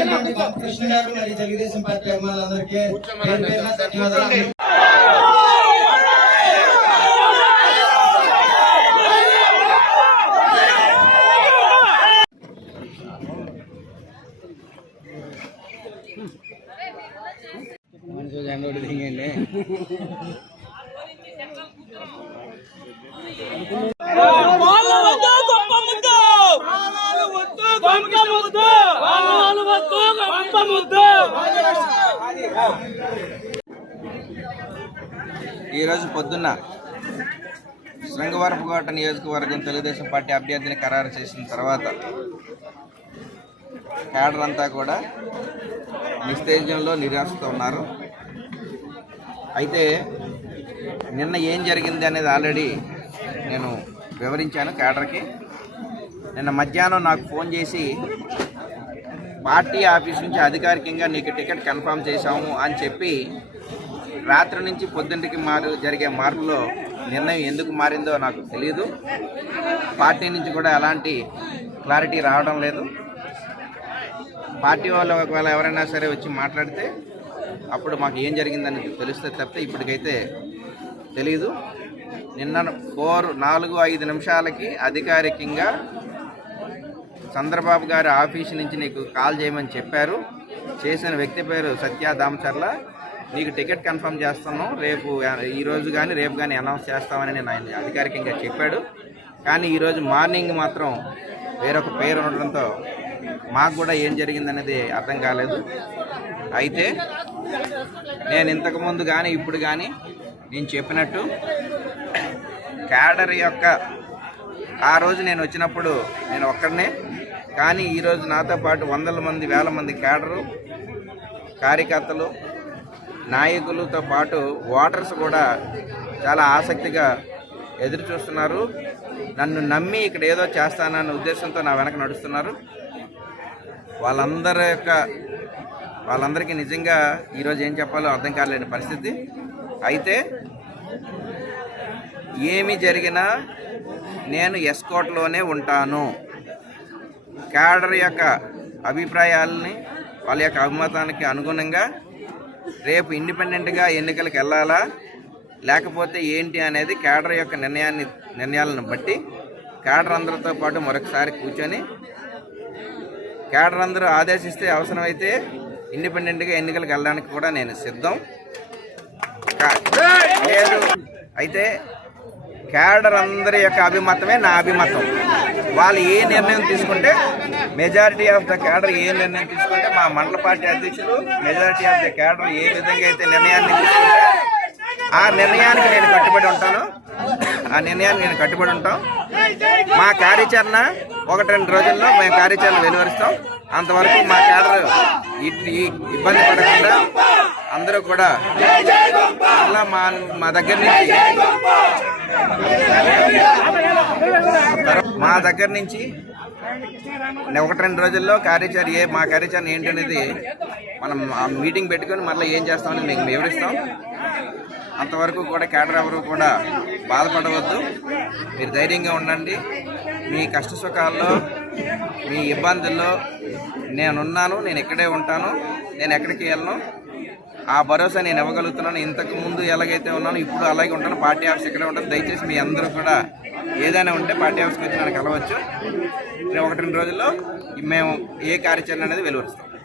వచ్చినటువంటి కృష్ణ గారు మరియు తెలుగుదేశం పార్టీ అభిమానులందరికీ పేరు పేరున ధన్యవాదాలు. వాళ్ళ వద్ద గొప్ప ముద్దు! గొప్ప ముద్దు! వాళ్ళ ఈరోజు పొద్దున్న శృంగవరపుకోట నియోజకవర్గం తెలుగుదేశం పార్టీ అభ్యర్థిని ఖరారు చేసిన తర్వాత క్యాడర్ అంతా కూడా నిస్తేజంలో నిరాశతో ఉన్నారు. అయితే నిన్న ఏం జరిగింది అనేది ఆల్రెడీ నేను వివరించాను క్యాడర్కి. నిన్న మధ్యాహ్నం నాకు ఫోన్ చేసి పార్టీ ఆఫీస్ నుంచి అధికారికంగా నీకు టికెట్ కన్ఫర్మ్ చేశాము అని చెప్పి రాత్రి నుంచి పొద్దుంటికి మారు జరిగే మార్పులో నిర్ణయం ఎందుకు మారిందో నాకు తెలియదు పార్టీ నుంచి కూడా ఎలాంటి క్లారిటీ రావడం లేదు. పార్టీ వాళ్ళు ఒకవేళ ఎవరైనా సరే వచ్చి మాట్లాడితే అప్పుడు మాకు ఏం జరిగిందని తెలిస్తే తప్పితే ఇప్పటికైతే తెలియదు నిన్న ఫోర్ నాలుగు ఐదు నిమిషాలకి అధికారికంగా చంద్రబాబు గారి ఆఫీస్ నుంచి నీకు కాల్ చేయమని చెప్పారు. చేసిన వ్యక్తి పేరు సత్య దామచర్ల. నీకు టికెట్ కన్ఫర్మ్ చేస్తున్నాం. రేపు ఈరోజు కానీ రేపు కానీ అనౌన్స్ చేస్తామని నేను ఆయన అధికారికంగా చెప్పాడు. కానీ ఈరోజు మార్నింగ్ మాత్రం వేరొక పేరు ఉండడంతో మాకు కూడా ఏం జరిగిందనేది అర్థం కాలేదు. అయితే నేను ఇంతకుముందు కానీ ఇప్పుడు కానీ నేను చెప్పినట్టు క్యాడర్ యొక్క ఆ రోజు నేను వచ్చినప్పుడు నేను ఒక్కడనే కానీ ఈరోజు నాతో పాటు వందల మంది వేల మంది కేడరు కార్యకర్తలు నాయకులతో పాటు ఓటర్స్ కూడా చాలా ఆసక్తిగా ఎదురు చూస్తున్నారు. నన్ను నమ్మి ఇక్కడ ఏదో చేస్తానన్న ఉద్దేశంతో నా వెనక నడుస్తున్నారు. వాళ్ళందరి యొక్క వాళ్ళందరికీ నిజంగా ఈరోజు ఏం చెప్పాలో అర్థం కాలేని పరిస్థితి. అయితే ఏమి జరిగినా నేను ఎస్కోట్లోనే ఉంటాను. క్యాడర్ యొక్క అభిప్రాయాలని వాళ్ళ యొక్క అభిమతానికి అనుగుణంగా రేపు ఇండిపెండెంట్గా ఎన్నికలకు వెళ్ళాలా లేకపోతే ఏంటి అనేది క్యాడర్ యొక్క నిర్ణయాన్ని నిర్ణయాలను బట్టి క్యాడర్ అందరితో పాటు మరొకసారి కూర్చొని క్యాడర్ అందరూ ఆదేశిస్తే అవసరమైతే ఇండిపెండెంట్గా ఎన్నికలకు వెళ్ళడానికి కూడా నేను సిద్ధం. లేదు. అయితే క్యాడర్ అందరి యొక్క అభిమతమే నా అభిమతం. వాళ్ళు ఏ నిర్ణయం తీసుకుంటే మెజారిటీ ఆఫ్ ద కేడర్ ఏ నిర్ణయం తీసుకుంటే మా మండల పార్టీ అధ్యక్షులు మెజారిటీ ఆఫ్ ద కేడర్ ఏ విధంగా అయితే నిర్ణయాన్ని తీసుకుంటే ఆ నిర్ణయానికి నేను కట్టుబడి ఉంటాను. ఆ నిర్ణయాన్ని నేను కట్టుబడి ఉంటాం. మా కార్యాచరణ ఒకటి రెండు రోజుల్లో మేము కార్యాచరణ వెలువరిస్తాం. అంతవరకు మా క్యాడర్ ఈ ఇబ్బంది పడకుండా అందరూ కూడా కూడా మా మా దగ్గర నుంచి మా దగ్గర నుంచి ఒకటి రెండు రోజుల్లో కార్యాచరణ ఏ మా కార్యాచరణ ఏంటనేది మనం ఆ మీటింగ్ పెట్టుకొని మళ్ళీ ఏం చేస్తామని మీకు వివరిస్తాం. అంతవరకు కూడా కేడర్ ఎవరు కూడా బాధపడవద్దు. మీరు ధైర్యంగా ఉండండి. మీ కష్ట సుఖాల్లో మీ ఇబ్బందుల్లో నేనున్నాను నేను ఇక్కడే ఉంటాను నేను ఎక్కడికి వెళ్ళను. ఆ భరోసా నేను ఇవ్వగలుగుతున్నాను. ఇంతకు ముందు ఎలాగైతే ఉన్నానో ఇప్పుడు అలాగే ఉంటాను. పార్టీ ఆఫీస్ ఇక్కడే ఉంటాను. దయచేసి మీ అందరూ కూడా ఏదైనా ఉంటే పార్టీ ఆఫీస్కి వచ్చి నన్ను కలవచ్చు. ఒకటి రెండు రోజుల్లో మేము ఏ కార్యాచరణ అనేది వెలువరుస్తాం.